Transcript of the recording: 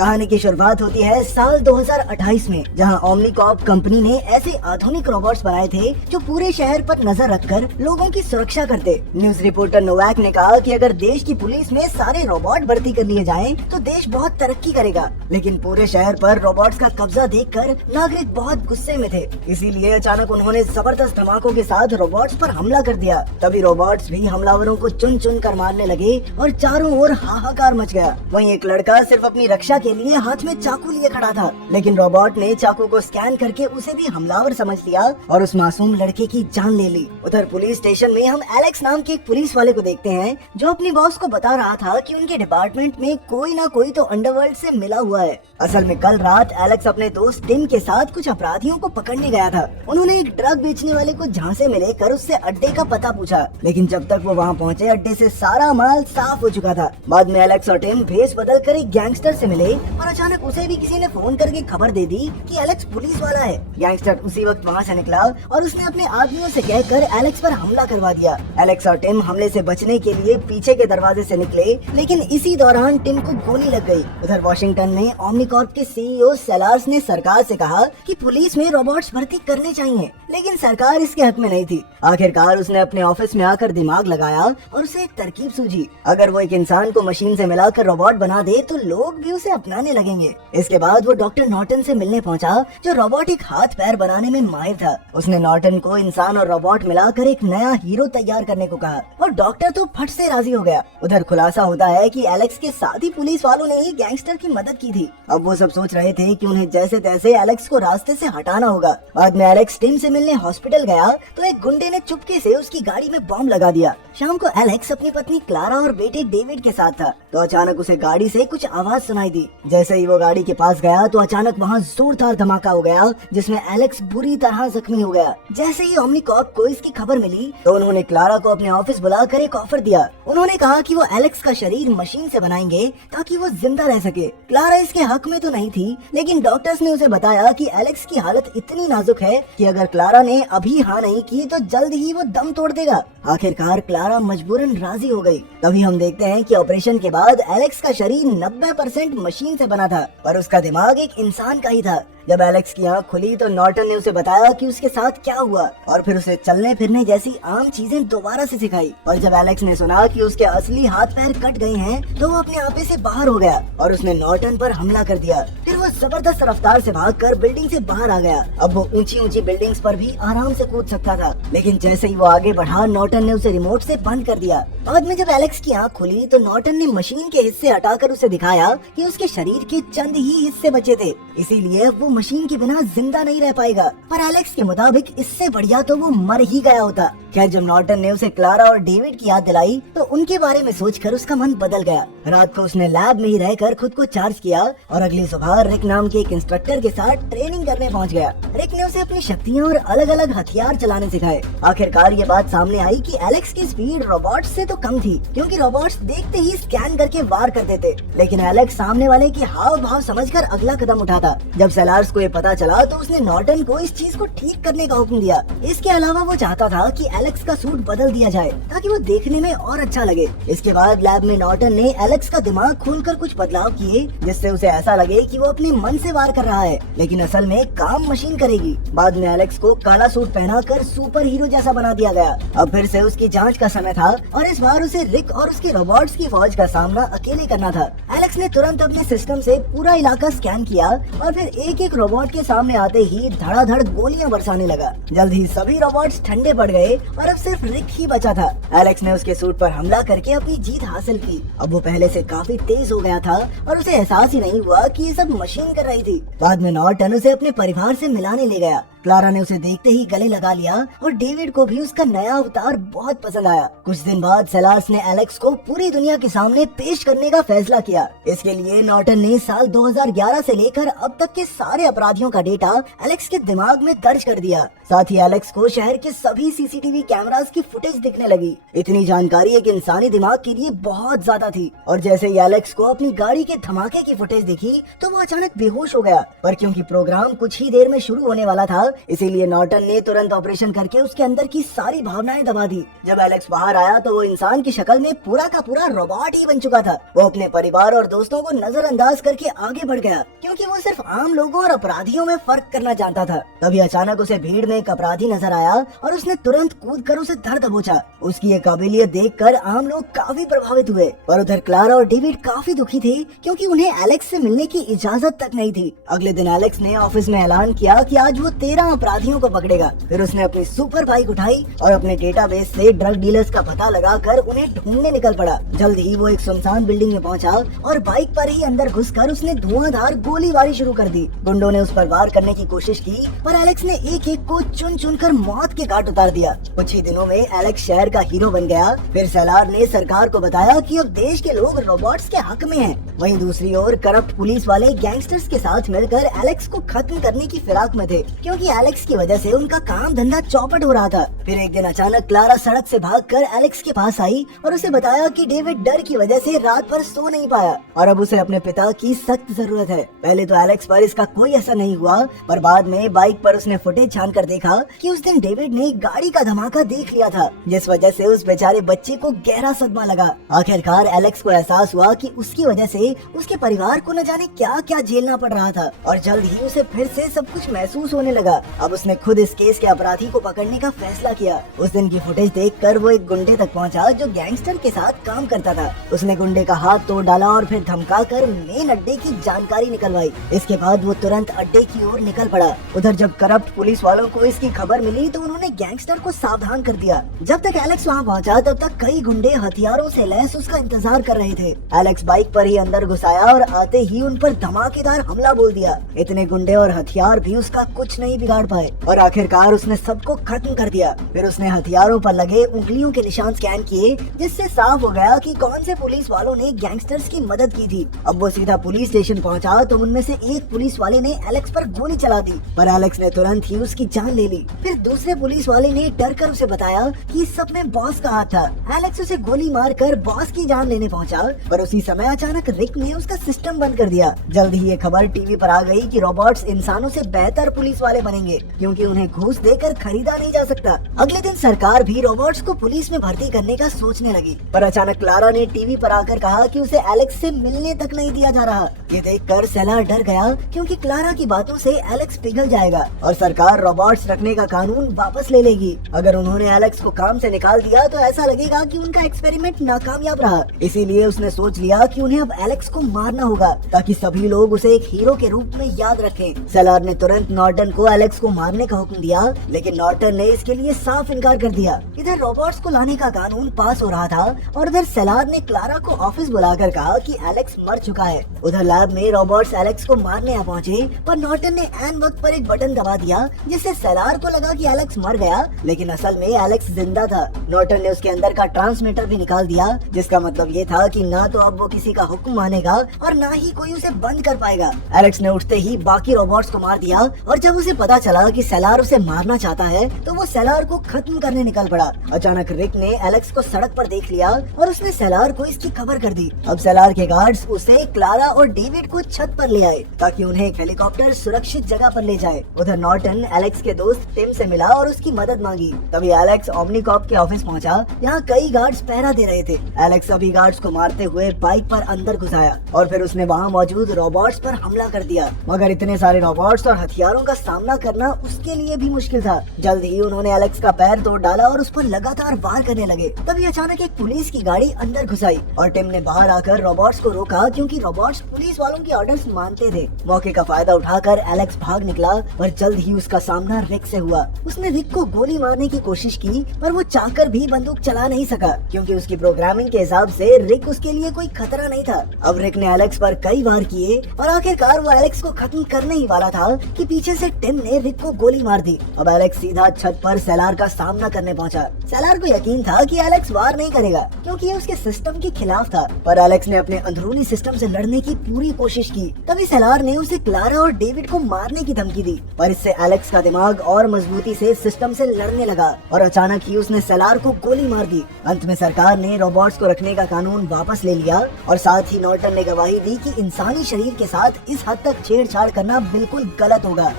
कहानी की शुरुआत होती है साल 2028 में, जहां ओमनीकॉर्प कंपनी ने ऐसे आधुनिक रोबोट्स बनाए थे जो पूरे शहर पर नजर रखकर लोगों की सुरक्षा करते। न्यूज रिपोर्टर नोवाक ने कहा कि अगर देश की पुलिस में सारे रोबोट भर्ती कर लिए जाएं, तो देश बहुत तरक्की करेगा। लेकिन पूरे शहर पर रोबोट्स का कब्जा देखकर नागरिक बहुत गुस्से में थे, इसीलिए अचानक उन्होंने जबरदस्त धमाकों के साथ रोबोट्स पर हमला कर दिया। तभी रोबोट्स भी हमलावरों को चुन चुन कर मारने लगे और चारों ओर हाहाकार मच गया। वहीं एक लड़का सिर्फ अपनी रक्षा के लिए हाथ में चाकू लिए खड़ा था, लेकिन रोबोट ने चाकू को स्कैन करके उसे भी हमलावर समझ लिया और उस मासूम लड़के की जान ले ली। उधर पुलिस स्टेशन में हम एलेक्स नाम के एक पुलिस वाले को देखते हैं, जो अपनी बॉस को बता रहा था कि उनके डिपार्टमेंट में कोई ना कोई तो अंडरवर्ल्ड से मिला हुआ है। असल में कल रात एलेक्स अपने दोस्त टिम के साथ कुछ अपराधियों को पकड़ने गया था। उन्होंने एक ड्रग बेचने वाले को झांसे में लेकर उससे अड्डे का पता पूछा, लेकिन जब तक वो वहाँ पहुँचे अड्डे से सारा माल साफ हो चुका था। बाद में एलेक्स और टिम भेस बदल कर एक गैंगस्टर से मिले और अचानक उसे भी किसी ने फोन करके खबर दे दी कि एलेक्स पुलिस वाला है। गैंगस्टर उसी वक्त वहाँ से निकला और उसने अपने आदमियों से कहकर एलेक्स पर हमला करवा दिया। एलेक्स और टिम हमले से बचने के लिए पीछे के दरवाजे से निकले, लेकिन इसी दौरान टिम को गोली लग गई। उधर वॉशिंगटन में ओमनीकॉर्प के सीईओ सेलार्स ने सरकार से कहा कि पुलिस में रोबोट्स भर्ती करने चाहिए, लेकिन सरकार इसके हक में नहीं थी। आखिरकार उसने अपने ऑफिस में आकर दिमाग लगाया और उसे एक तरकीब सूझी। अगर वो एक इंसान को मशीन से मिलाकर रोबोट बना दे तो लोग भी उसे अपनाने लगेंगे। इसके बाद वो डॉक्टर नॉर्टन से मिलने पहुंचा, जो रोबोटिक हाथ पैर बनाने में माहिर था। उसने नॉर्टन को इंसान और रोबोट मिलाकर एक नया हीरो तैयार करने को कहा और डॉक्टर तो फट से राजी हो गया। उधर खुलासा होता है कि एलेक्स के साथ ही पुलिस वालों ने ही गैंगस्टर की मदद की थी। अब वो सब सोच रहे थे कि उन्हें जैसे तैसे एलेक्स को रास्ते से हटाना होगा। बाद में एलेक्स टिम से मिलने हॉस्पिटल गया तो एक गुंडे ने चुपके से उसकी गाड़ी में बॉम्ब लगा दिया। शाम को एलेक्स अपनी पत्नी क्लारा और बेटे डेविड के साथ था, तो अचानक उसे गाड़ी से कुछ आवाज सुनाई दी। जैसे ही वो गाड़ी के पास गया तो अचानक वहाँ जोरदार धमाका हो गया, जिसमें एलेक्स बुरी तरह जख्मी हो गया। जैसे ही ओमनीकॉर्प को इसकी खबर मिली तो उन्होंने क्लारा को अपने ऑफिस बुलाकर एक ऑफर दिया। उन्होंने कहा कि वो एलेक्स का शरीर मशीन से बनाएंगे ताकि वो जिंदा रह सके। क्लारा इसके हक में तो नहीं थी, लेकिन डॉक्टर्स ने उसे बताया कि एलेक्स की हालत इतनी नाजुक है कि अगर क्लारा ने अभी हाँ नहीं की तो जल्द ही वो दम तोड़ देगा। आखिरकार क्लारा मजबूरन राजी हो गई। तभी हम देखते हैं कि ऑपरेशन के बाद एलेक्स का शरीर 90% मशीन से बना था, पर उसका दिमाग एक इंसान का ही था। जब एलेक्स की आँख खुली तो नॉर्टन ने उसे बताया कि उसके साथ क्या हुआ और फिर उसे चलने फिरने जैसी आम चीजें दोबारा से सिखाई। और जब एलेक्स ने सुना कि उसके असली हाथ पैर कट गए हैं तो वो अपने आपे से बाहर हो गया और उसने नॉर्टन पर हमला कर दिया। फिर वो जबरदस्त रफ्तार से भागकर बिल्डिंग से बाहर आ गया। अब वो ऊंची ऊंची बिल्डिंग्स पर भी आराम से कूद सकता था, लेकिन जैसे ही वो आगे बढ़ा नॉर्टन ने उसे रिमोट से बंद कर दिया। बाद में जब एलेक्स की आँख खुली तो नॉर्टन ने मशीन के हिस्से हटाकर उसे दिखाया कि उसके शरीर के चंद ही हिस्से बचे थे, इसीलिए वो मशीन के बिना जिंदा नहीं रह पाएगा। पर एलेक्स के मुताबिक इससे बढ़िया तो वो मर ही गया होता। खैर, जब नॉर्टन ने उसे क्लारा और डेविड की याद दिलाई तो उनके बारे में सोचकर उसका मन बदल गया। रात को उसने लैब में ही रहकर खुद को चार्ज किया और अगली सुबह रिक नाम के एक इंस्ट्रक्टर के साथ ट्रेनिंग करने पहुंच गया। रिक ने उसे अपनी शक्तियां और अलग अलग हथियार चलाने सिखाए। आखिरकार ये बात सामने आई कि एलेक्स की स्पीड रोबोट्स से तो कम थी, क्योंकि रोबोट्स देखते ही स्कैन करके वार कर देते, लेकिन एलेक्स सामने वाले की हाव भाव समझकर अगला कदम उठाता। जब सेलार्स को ये पता चला तो उसने नॉर्टन को इस चीज को ठीक करने का हुक्म दिया। इसके अलावा वो चाहता था कि एलेक्स का सूट बदल दिया जाए ताकि वो देखने में और अच्छा लगे। इसके बाद लैब में नॉर्टन ने एलेक्स का दिमाग खोलकर कुछ बदलाव किए, जिससे उसे ऐसा लगे कि वो अपने मन से वार कर रहा है, लेकिन असल में काम मशीन करेगी। बाद में एलेक्स को काला सूट पहनाकर सुपर हीरो जैसा बना दिया गया। अब फिर से उसकी जांच का समय था और इस बार उसे रिक और उसके रोबोट्स की फौज का सामना अकेले करना था। एलेक्स ने तुरंत अपने सिस्टम से पूरा इलाका स्कैन किया और फिर एक एक रोबोट के सामने आते ही धड़ाधड़ गोलियां बरसाने लगा। जल्द ही सभी रोबोट्स ठंडे पड़ गए और अब सिर्फ रिक ही बचा था। एलेक्स ने उसके सूट पर हमला करके अपनी जीत हासिल की। अब वो पहले से काफी तेज हो गया था और उसे एहसास ही नहीं हुआ कि ये सब मशीन कर रही थी। बाद में नॉर्टन उसे अपने परिवार से मिलाने ले गया। क्लारा ने उसे देखते ही गले लगा लिया और डेविड को भी उसका नया अवतार बहुत पसंद आया। कुछ दिन बाद सेलार्स ने एलेक्स को पूरी दुनिया के सामने पेश करने का फैसला किया। इसके लिए नॉर्टन ने साल 2011 से लेकर अब तक के सारे अपराधियों का डेटा एलेक्स के दिमाग में दर्ज कर दिया। साथ ही एलेक्स को शहर के सभी सीसीटीवी कैमरास की फुटेज दिखने लगी। इतनी जानकारी एक इंसानी दिमाग के लिए बहुत ज्यादा थी और जैसे ही एलेक्स को अपनी गाड़ी के धमाके की फुटेज दिखी तो वो अचानक बेहोश हो गया। पर क्योंकि प्रोग्राम कुछ ही देर में शुरू होने वाला था इसीलिए नॉर्टन ने तुरंत ऑपरेशन करके उसके अंदर की सारी भावनाएं दबा दी। जब एलेक्स बाहर आया तो वो इंसान की शक्ल में पूरा का पूरा रोबोट ही बन चुका था। वो अपने परिवार और दोस्तों को नजरअंदाज करके आगे बढ़ गया क्योंकि वो सिर्फ आम लोगों और अपराधियों में फर्क करना जानता था। तभी अचानक उसे भीड़ में एक अपराधी नजर आया और उसने तुरंत कूद कर उसे धर दबोचा। उसकी ये काबिलियत देखकर आम लोग काफी प्रभावित हुए, पर उधर क्लारा और डेविड काफी दुखी थे क्योंकि उन्हें एलेक्स से मिलने की इजाजत तक नहीं थी। अगले दिन एलेक्स ने ऑफिस में ऐलान किया कि आज वो 13 अपराधियों को पकड़ेगा। फिर उसने अपनी सुपर बाइक उठाई और अपने डेटाबेस से ड्रग डीलर्स का पता लगाकर उन्हें ढूंढने निकल पड़ा। जल्द ही वो एक सुनसान बिल्डिंग में पहुंचा और बाइक पर ही अंदर घुसकर उसने धुआंधार गोलीबारी शुरू कर दी। गुंडों ने उस पर वार करने की कोशिश की, पर एलेक्स ने एक एक को चुन चुन कर मौत के घाट उतार दिया। कुछ ही दिनों में एलेक्स शहर का हीरो बन गया। फिर सेलार ने सरकार को बताया कि अब देश के लोग रोबोट्स के हक में हैं। वहीं दूसरी ओर करप्ट पुलिस वाले गैंगस्टर्स के साथ मिलकर एलेक्स को खत्म करने की फिराक में थे क्योंकि एलेक्स की वजह से उनका काम धंधा चौपट हो रहा था। फिर एक दिन अचानक क्लारा सड़क से भागकर एलेक्स के पास आई और उसे बताया कि डेविड डर की वजह से रात भर सो नहीं पाया और अब उसे अपने पिता की सख्त जरूरत है। पहले तो एलेक्स पर इसका कोई असर नहीं हुआ, पर बाद में बाइक पर उसने फुटेज छान कर देखा कि उस दिन डेविड ने गाड़ी का धमाका देख लिया था, जिस वजह से उस बेचारे बच्चे को गहरा सदमा लगा। आखिरकार एलेक्स को एहसास हुआ कि उसकी वजह से उसके परिवार को न जाने क्या क्या झेलना पड़ रहा था और जल्द ही उसे फिर से सब कुछ महसूस होने लगा। अब उसने खुद इस केस के अपराधी को पकड़ने का फैसला किया। उस दिन की फुटेज देखकर वो एक गुंडे तक पहुंचा जो गैंगस्टर के साथ काम करता था। उसने गुंडे का हाथ तोड़ डाला और फिर धमकाकर मेन अड्डे की जानकारी निकलवाई। इसके बाद वो तुरंत अड्डे की ओर निकल पड़ा। उधर जब करप्ट पुलिस वालों को इसकी खबर मिली तो उन्होंने गैंगस्टर को सावधान कर दिया। जब तक एलेक्स वहाँ पहुँचा तब तक कई गुंडे हथियारों से लैस उसका इंतजार कर रहे थे। एलेक्स बाइक पर ही अंदर घुस आया और आते ही उन पर धमाकेदार हमला बोल दिया। इतने गुंडे और हथियार भी उसका कुछ नहीं बिगाड़ पाए और आखिरकार उसने सबको खत्म कर दिया। फिर उसने हथियारों पर लगे उंगलियों के निशान स्कैन किए, जिससे साफ हो गया कि कौन से पुलिस वालों ने गैंगस्टर्स की मदद की थी। अब वो सीधा पुलिस स्टेशन पहुंचा तो उनमें से एक पुलिस वाले ने एलेक्स पर गोली चला दी, पर एलेक्स ने तुरंत ही उसकी जान ले ली। फिर दूसरे पुलिस वाले ने डर कर उसे बताया कि इस सब में बॉस का हाथ था। एलेक्स उसे गोली मारकर बॉस की जान लेने पहुंचा, पर उसी समय अचानक रिक ने उसका सिस्टम बंद कर दिया। जल्द ही ये खबर टीवी पर आ गई कि रोबोट्स इंसानों से बेहतर पुलिस वाले बनेंगे क्योंकि उन्हें घूस देकर खरीदा नहीं जा सकता। अगले दिन सरकार भी रोबोट्स को पुलिस में भर्ती करने का सोचने लगी, पर अचानक क्लारा ने टीवी पर आकर कहा कि उसे एलेक्स से मिलने तक नहीं दिया जा रहा। ये देखकर सेलार डर गया क्योंकि क्लारा की बातों से एलेक्स पिघल जाएगा और सरकार रोबोट्स रखने का कानून वापस ले लेगी। अगर उन्होंने एलेक्स को काम से निकाल दिया तो ऐसा लगेगा कि उनका एक्सपेरिमेंट नाकामयाब रहा। इसीलिए उसने सोच लिया कि उन्हें अब एलेक्स को मारना होगा ताकि सभी लोग उसे एक हीरो के रूप में याद रखें। सेलार ने तुरंत नॉर्टन को एलेक्स को मारने का हुक्म दिया, लेकिन नॉर्टन ने इसके लिए साफ इनकार कर दिया। इधर रोबोट्स को लाने का कानून पास हो रहा था और उधर सेलार ने क्लारा को ऑफिस बुलाकर कहा कि एलेक्स मर चुका है। उधर लैब में रोबोट्स एलेक्स को मारने आ पहुंचे, पर नॉर्टन ने ऐन वक्त पर एक बटन दबा दिया जिससे सेलार को लगा कि एलेक्स मर गया, लेकिन असल में एलेक्स जिंदा था। नॉर्टन ने उसके अंदर का ट्रांसमीटर भी निकाल दिया, जिसका मतलब ये था कि ना तो अब वो किसी का हुक्म मानेगा और ना ही कोई उसे बंद कर पाएगा। एलेक्स ने उठते ही बाकी रोबोट्स को मार दिया और जब उसे पता चला कि सेलार उसे मारना चाहता है तो वो सेलार को खत्म करने निकल पड़ा। अचानक रिक ने एलेक्स को सड़क पर देख लिया और उसने सेलार को इसकी खबर कर दी। अब सेलार के गार्ड्स उसे, क्लारा और डेविड को छत पर ले आए ताकि उन्हें एक हेलीकॉप्टर सुरक्षित जगह पर ले जाए। उधर नॉर्टन एलेक्स के दोस्त टिम से मिला और उसकी मदद मांगी। तभी एलेक्स ओमनीकॉप के ऑफिस पहुंचा। यहाँ कई गार्ड्स पहरा दे रहे थे। एलेक्स सभी गार्ड्स को मारते हुए बाइक पर अंदर घुसाया और फिर उसने वहाँ मौजूद रोबोट्स पर हमला कर दिया, मगर इतने सारे रोबोट्स और हथियारों का सामना करना उसके लिए भी मुश्किल था। जल्द ही उन्होंने एलेक्स का पैर तोड़ डाला और उस पर लगातार वार करने लगे। तभी अचानक एक पुलिस की गाड़ी अंदर घुसाई और टिम ने बाहर आकर रोबोट्स को रोका क्योंकि रोबोट्स पुलिस वालों की ऑर्डर्स मानते थे। मौके का फायदा उठाकर एलेक्स भाग निकला, पर जल्द ही उसका सामना रिक से हुआ। उसने रिक को गोली मारने की कोशिश की, पर वो चाहकर भी बंदूक चला नहीं सका क्योंकि उसकी प्रोग्रामिंग के हिसाब से रिक उसके लिए कोई खतरा नहीं था। अब रिक ने एलेक्स पर कई वार किए और आखिरकार वो एलेक्स को खत्म करने ही वाला था कि पीछे से टिम ने रिक को गोली मार दी। अब एलेक्स सीधा छत पर सेलार का सामना करने पहुंचा। सेलार को यकीन था कि एलेक्स वार नहीं करेगा क्योंकि ये उसके सिस्टम के खिलाफ था, पर एलेक्स ने अपने अंदरूनी सिस्टम से लड़ने की पूरी कोशिश की। तभी सेलार ने उसे क्लारा और डेविड को मारने की धमकी दी, पर इससे एलेक्स का दिमाग और मजबूती से सिस्टम से लड़ने लगा और अचानक ही उसने सेलार को गोली मार दी। अंत में सरकार ने रोबोट्स को रखने का कानून वापस ले लिया और साथ ही नॉर्टन ने गवाही दी कि इंसानी शरीर के साथ इस हद तक छेड़छाड़ करना बिल्कुल गलत होगा।